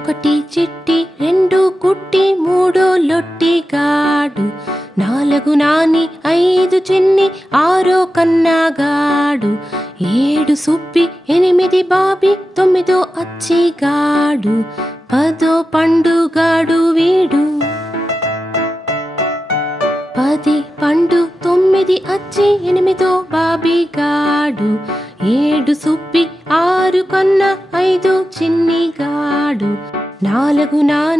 ఒకటి చిట్టి, రెండు కుట్టి, మూడో లొట్టిగాడు, నాలుగు నాని, ఐదు చిన్ని, ఆరో కన్నగాడు, ఏడు సుబ్బి, ఎనిమిది బాబి, తొమ్మిదో అచ్చిగాడు, పదో పండుగాడు వీడు. పది పండు, తొమ్మిది అచ్చి, ఎనిమిదో బాబిగాడు, ఏడు సుబ్బి, ఆరు కన్న, ఐదు చిన్నిగాడు, నాలుగు నాని,